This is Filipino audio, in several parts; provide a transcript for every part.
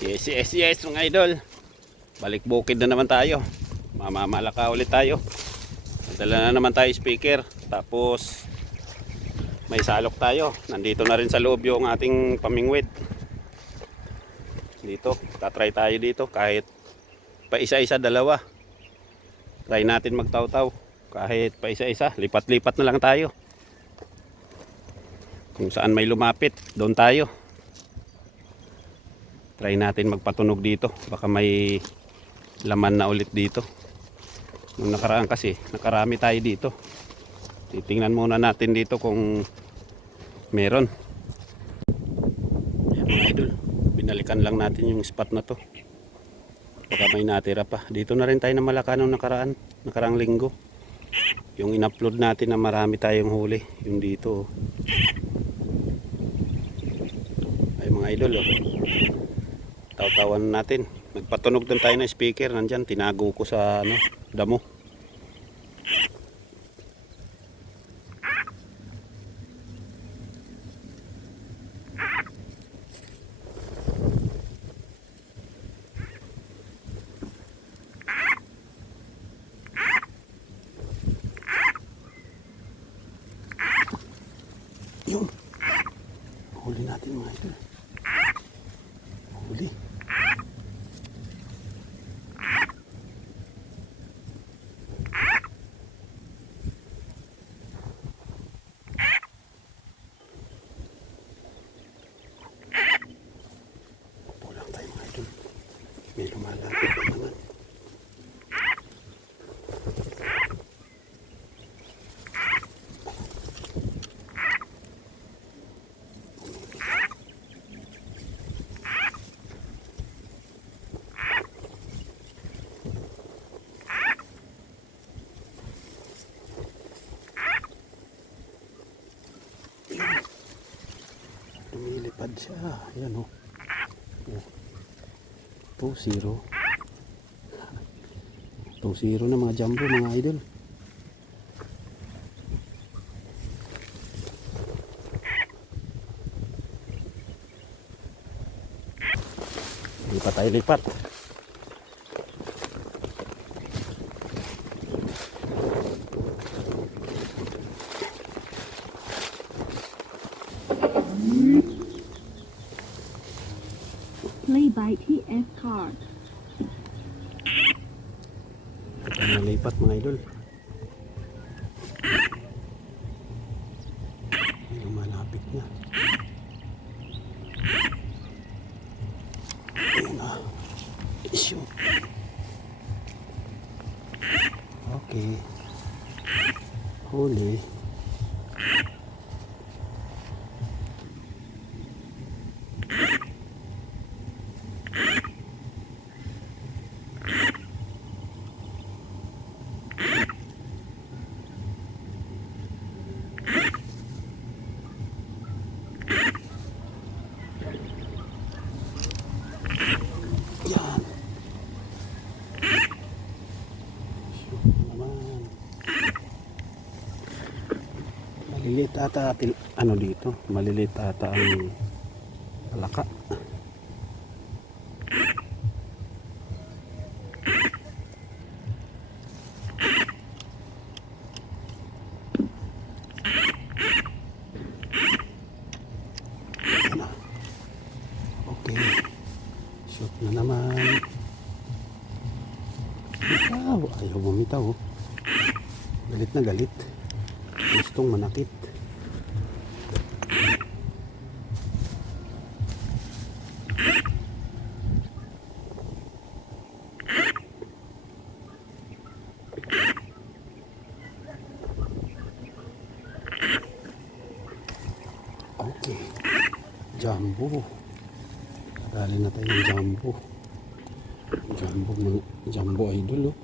Yes, yes, yes mga idol. Balik bukid na naman tayo. Mamamalaka ulit tayo. Nadala na naman tayo speaker. Tapos may salok tayo. Nandito na rin sa loob yung ating pamingwit. Dito, tatry tayo dito. Kahit pa isa-isa, dalawa. Try natin magtaw-taw. Kahit pa isa-isa, lipat-lipat na lang tayo. Kung saan may lumapit, doon tayo. Try natin magpatunog dito. Baka may laman na ulit dito. Nung nakaraan kasi, nakarami tayo dito. Titingnan muna natin dito kung meron. Ayan mga idol, binalikan lang natin yung spot na to. Baka may natira pa. Dito na rin tayo na malaka nung nakaraang linggo. Yung in-upload natin na marami tayong huli. Yung dito. Ay mga idol, oh. Taw-tawan natin. Nagpatunog din tayo ng speaker. Nandyan, tinago ko sa damo. Yun. Huli natin mga idol. Huli. Pulang tayo mga idol. May lumalapit na naman. Lumilipad siya. Ayan o. 2-0. 2-0 na mga jumbo mga idol. Lipat tayo, lipat. Play by TF card. Lipat mga idol. May lumalapit na. Ayun na. Issue. Okay. Huli. Yan. Naman. Maliliit ata dito. Maliliit ata ang palaka. Yan na. Okay. Shoot na naman. Bitaw. Ayaw bumitaw. Oh. Galit na galit. Gustong manakit. Okay. Jumbo. Dali na tayo ng jumbo. Jumbo idol oh.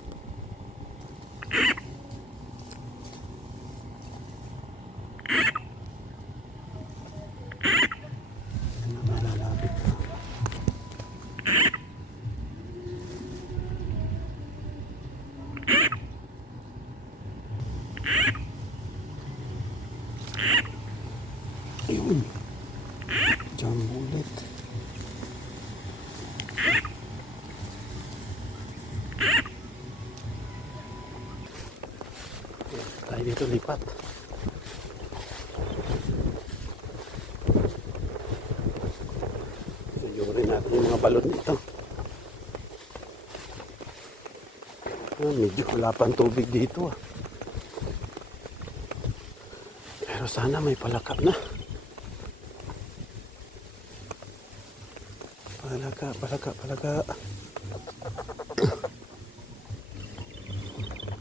Ano malalapit pa. Ayun. Jumbo ulit. dito lipat. Suyurin natin yung mga balon dito. Medyo wala pang tubig dito ah. Pero sana may palaka na. Palaka.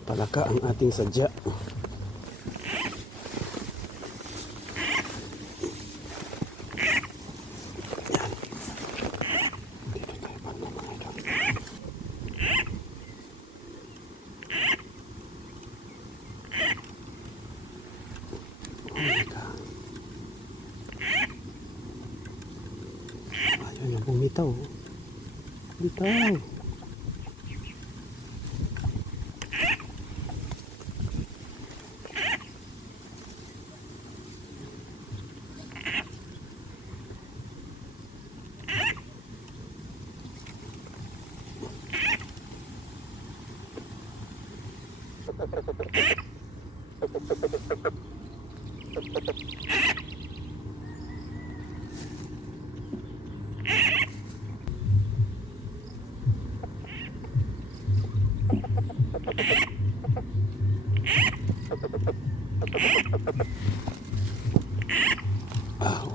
Palaka ang ating sadya. Yan. Dito tayo banda mga idol. Oh my God. Ayaw niya bumitaw. Bitaw.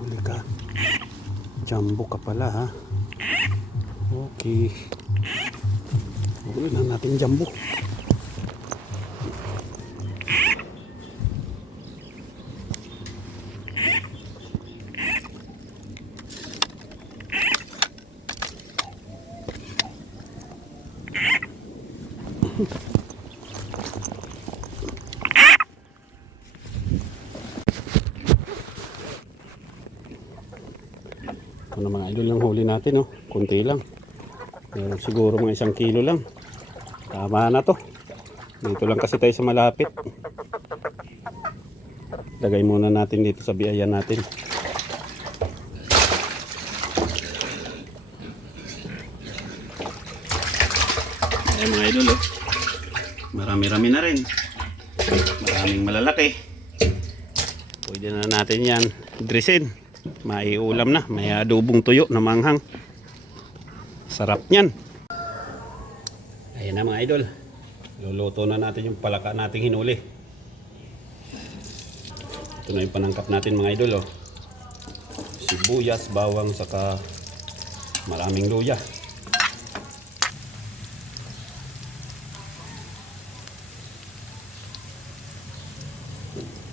Huli ka. Jumbo ka pala ha. Okay. Huli na natin jumbo. Ito na mga idol yung huli natin, oh. Kunti lang. Siguro mga 1 kilo lang. Tama na to. Dito lang kasi tayo sa malapit. Lagay muna natin dito sa biyayan natin. Ay mga idol, oh. Marami-rami na rin. Maraming malalaki. Pwede na natin yan drisin. Maiulam na. May adobong tuyo na manghang. Sarap niyan. Ayan na mga idol. Luluto na natin yung palaka nating hinuli. Ito na yung panangkap natin mga idol, oh. Sibuyas, bawang, saka maraming luya.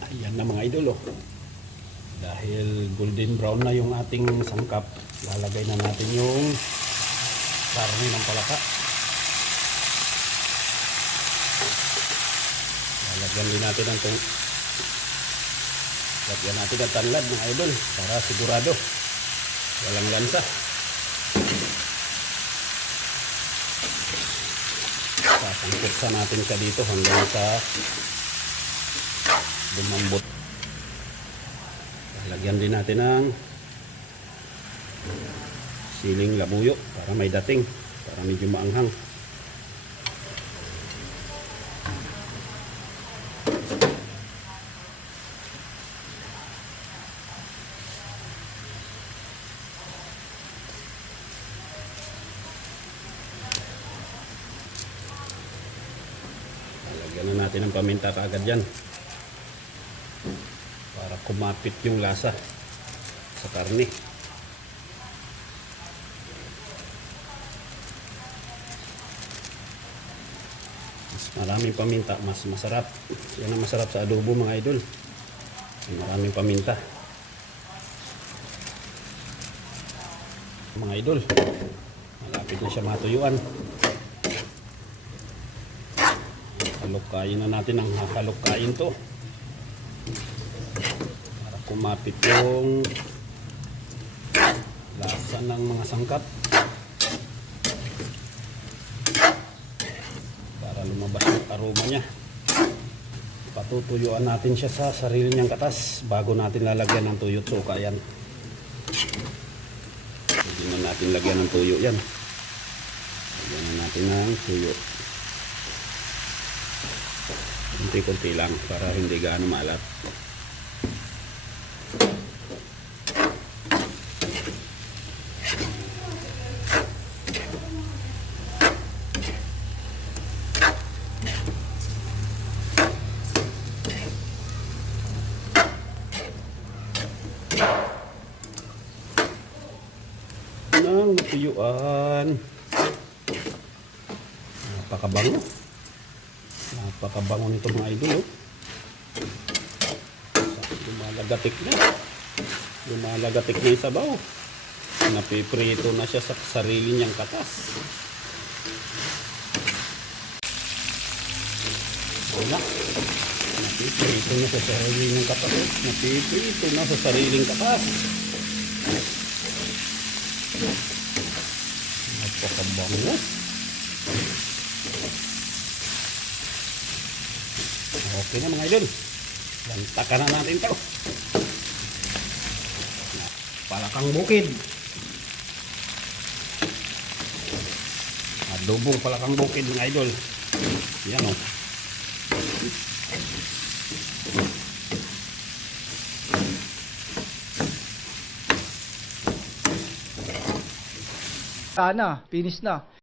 Ayan na mga idol, oh. Dahil golden brown na yung ating sangkap, lalagay na natin yung karne ng palaka. Lalagyan din natin ang lagyan natin ang tanlad mga idol para sigurado walang lansa. Sasangkutsa natin siya dito hanggang sa lumambot. Lagyan din natin ng siling labuyo para may dating, para medyo maanghang. Lagyan na natin ng paminta kaagad yan para kumapit yung lasa sa karne. Mas maraming paminta, mas masarap. Yan ang masarap sa adobo mga idol. Maraming paminta. Mga idol, malapit na siya matuyuan. Halukayin na natin ang halukayin to. Kumapit yung lasa ng mga sangkap para lumabas yung aroma niya. Patutuyuan natin siya sa sarili niyang katas bago natin lalagyan ng tuyo at suka yan. Hindi na natin lagyan ng tuyo yan. Lagyan na natin ng tuyo. Kunti-kunti lang para hindi gaano maalat. Nang natuyuan. Napakabango. Napakabango nito mga idol. Oh. Lumalagatik na. Lumalagatik na yung sabaw. Napiprito na siya sa sarili niyang katas. Wala. Napiprito na sa sarili niyang katas. Napiprito na sa sariling katas. Napakabango. Okay na mga idol. Lantakan na natin ito. Palakang bukid. Adobong palakang bukid mga idol. Yan o. Na, finish na.